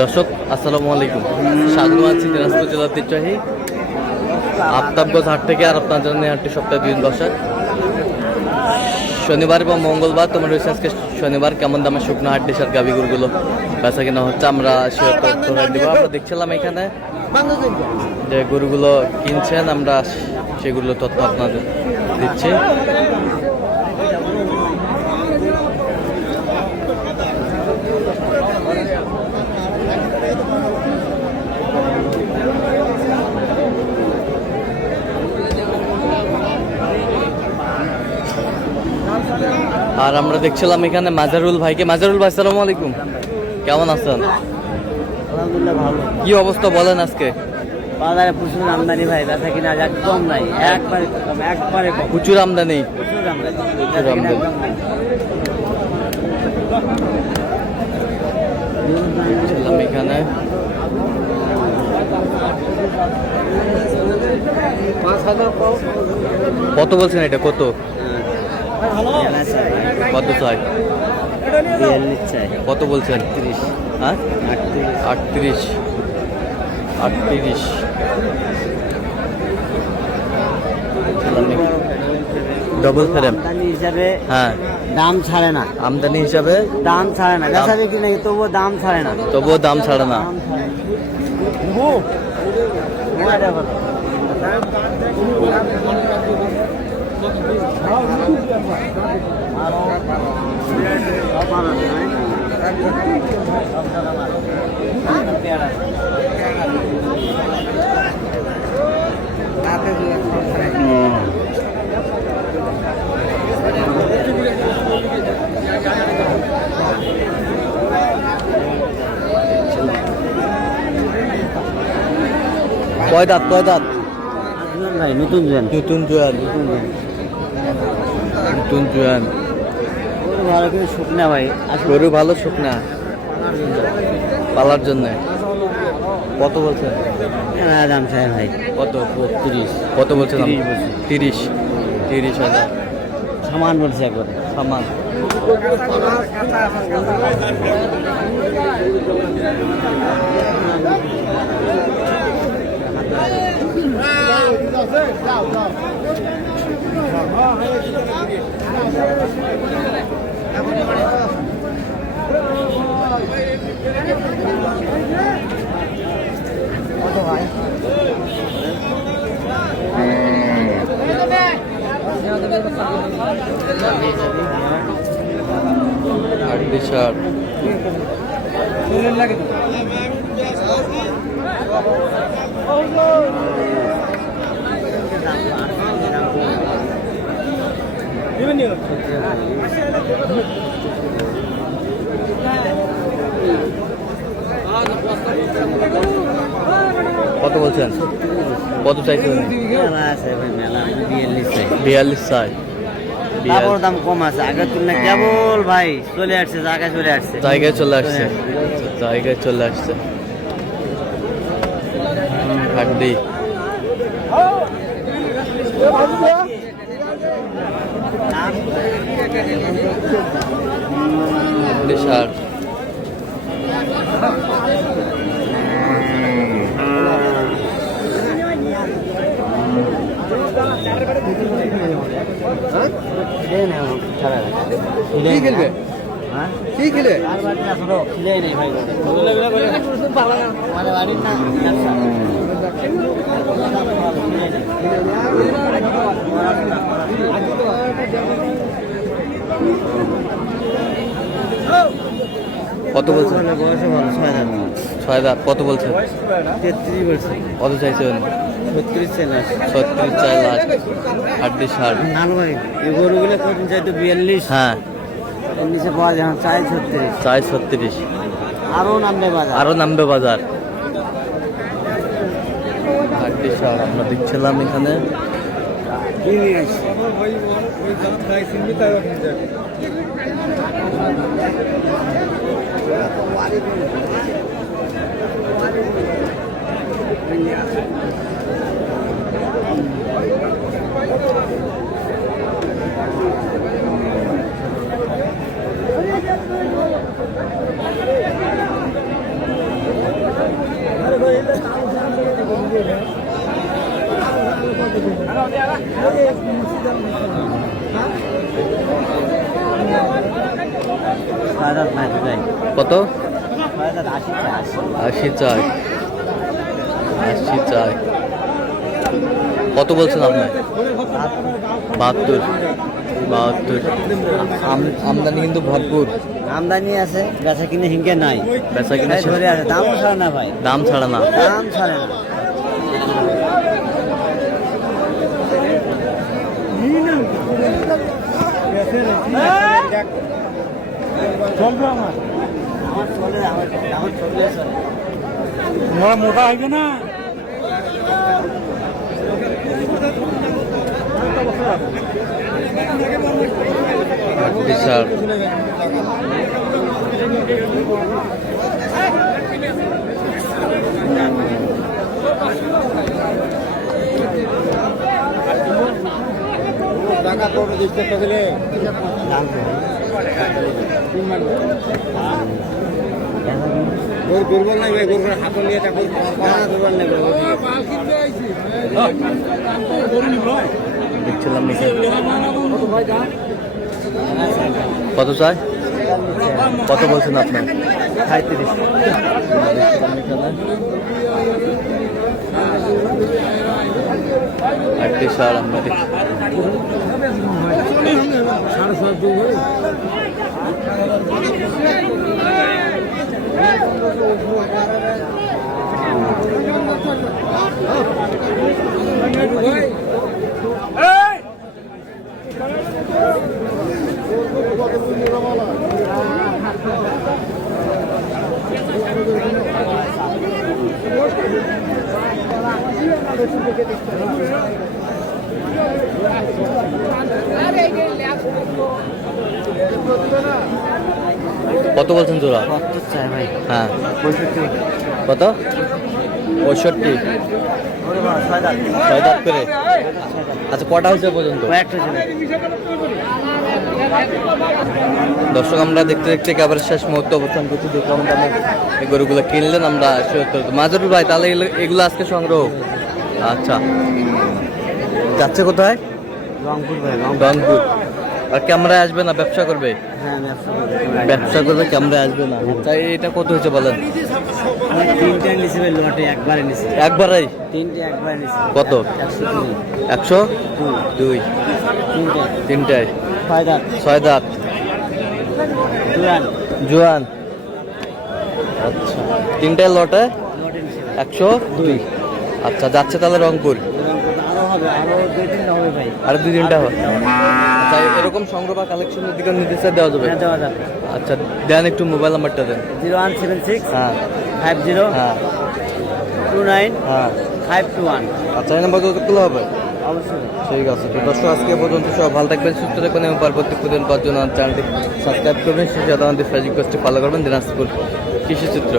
দর্শক আসসালামু আলাইকুম, স্বাগত আছি দিনাজপুর জেলার ঐতিহ্যবাহী আফতাবগঞ্জ হাট থেকে। আর আপনার জন্য হাটটি সপ্তাহে 2 দিন বসে, শনিবার এবং মঙ্গলবার। তোমার রয়েছে আজকে শনিবার। কেমন দামে শুকনো হাট ডিসার গাভী গরুগুলো বেচা কিনা হচ্ছে আমরা সে তথ্য দিব। আমরা দেখছিলাম এখানে যে গরুগুলো কিনছেন, আমরা সেগুলো তথ্য আপনাদের দিচ্ছি। আর আমরা দেখছিলাম এখানে মাজারুল ভাইকে। মাজারুল ভাই আসসালামু আলাইকুম, কেমন আছেন? আলহামদুলিল্লাহ ভালো। কি অবস্থা বলেন আজকে? বাজারে প্রচুর আমদানি ভাই, বেচা কিনা একদম নাই, একবারে কম। প্রচুর আমদানি, প্রচুর আমদানি, প্রচুর আমদানি। দেখছিলাম এখানে কত বলছেন এটা? কত কত চাই? কত বলছেন? 38। হ্যাঁ 38 38। ডবল ফ্রেম হিসাবে হ্যাঁ, দাম ছাড়ে না, আমদানি হিসাবে দাম ছাড়ে না, বেচা বিক্রি নাকি তবুও দাম ছাড়ে না, তবুও দাম ছাড়ে না। কয় দাঁত? কয় দাঁত ভাই? নতুন জোয়ান, নতুন জোয়ান, নতুন জোয়ান। ভালো করে শুকনা ভাই, গরু ভালো শুকনা পালার জন্য। কত বলছেন? দাম চাই ভাই কত? 30। কত বলছেন? 30 30,000 সামান বলছে একবারে সামান। কত ভাই? বিশাল কত বলছেন? কত চাইছেন? 42 চাই। দাম কম আছে আগের তুলনায়, কেবল ভাই চলে আসছে, জায়গায় চলে আসছে, জায়গায় চলে আসছে, জায়গায় চলে আসছে। হাড্ডি সার কি খেলে কত বলছেন? 6 দাঁত। কত বলছেন? 33 বলছে। কত চাইছেন? 36 চাই লাস্ট। হাড্ডি সার ভালো ভাই, এই গরুগুলো কত চাইতো? 42। হ্যাঁ, এর নিচে পাওয়া যায় চাই 36। চাই 36। আরো নামবে বাজার, আরো নামবে বাজার। হাড্ডি সার আমরা দেখছিলাম এখানে। কত? 80 80 চাই। 80 চাই। কত বলছেন আপনি? 72। আমদানি কিন্তু ভরপুর। আমদানি আছে, বেচা কিনে হিংকে নাই। বেচা কিনে শেষ। ধরে আছে, দামও ছাড়ে না ভাই, দাম ছাড়া না। দাম ছাড়ে না। মোটা হইবে না। বিশাল। টাকা করে দিতে দিলে দুর্বল নাই ভাই, গরুর হাত নিয়ে দুর্বল নাই দেখছিলাম কত চাই? কত বলছেন আপনার? 35। বিশাল আমরা দেখছি। কত বলছেন জোড়া? 70 চাই ভাই। হ্যাঁ 65। কত? 65। ওরে বাবা, 6 দাঁত। 6 দাঁত করে। আচ্ছা কটা হয়েছে পর্যন্ত? কয়েকটা ছিল। দর্শক আমরা দেখতে দেখতে একেবারে শেষ মুহূর্তে অবস্থান করছি। দেখলাম দামে এই গরুগুলো কিনলেন আমরা। মাজরুল ভাই তাহলে এগুলো আজকে সংগ্রহ? আচ্ছা, যাচ্ছে কোথায়? রংপুর ভাই, রংপুর। আর ক্যামেরায় আসবে না, ব্যবসা করবে? হ্যাঁ, ব্যবসা করবে, ক্যামেরায় আসবে না। আচ্ছা এটা কত হয়েছে বলেন? আমি 3টা নিছি ভাই, লটে একবারে নিছি। একবারেই? 3টে একবারে নিছি। কত? 102। 102। 3টায় 6 দাঁত। 6 দাঁত। জোয়ান। আচ্ছা 3টায় লটে লটে নিছি। 102। আচ্ছা যাচ্ছে তাহলে রংপুর? আরো হবে, আরো 2-3টা হবে ভাই। আর 2-3টা হবে। আচ্ছা এরকম সংগ্রহ বা কালেকশনের দিকে নির্দেশ দেওয়া যাবে? হ্যাঁ, দেওয়া যাবে। আচ্ছা দেন একটু মোবাইল নাম্বারটা দেন। 0176 হ্যাঁ 50 হ্যাঁ 29 হ্যাঁ। 521। আচ্ছা এই নাম্বার কতগুলো হবে? অবশ্যই। ঠিক আছে। তো দর্শক আজকে পর্যন্ত সব ভালো থাকবেন, সুস্থ থাকবেন এবং পরবর্তী প্রতিদিন পাওয়ার জন্য চ্যানেলটি সাবস্ক্রাইব করবেন। সেই সাথে আমাদের ফেসবুক পেজটি ফলো করবেন, দিনাজপুর কৃষি চিত্র।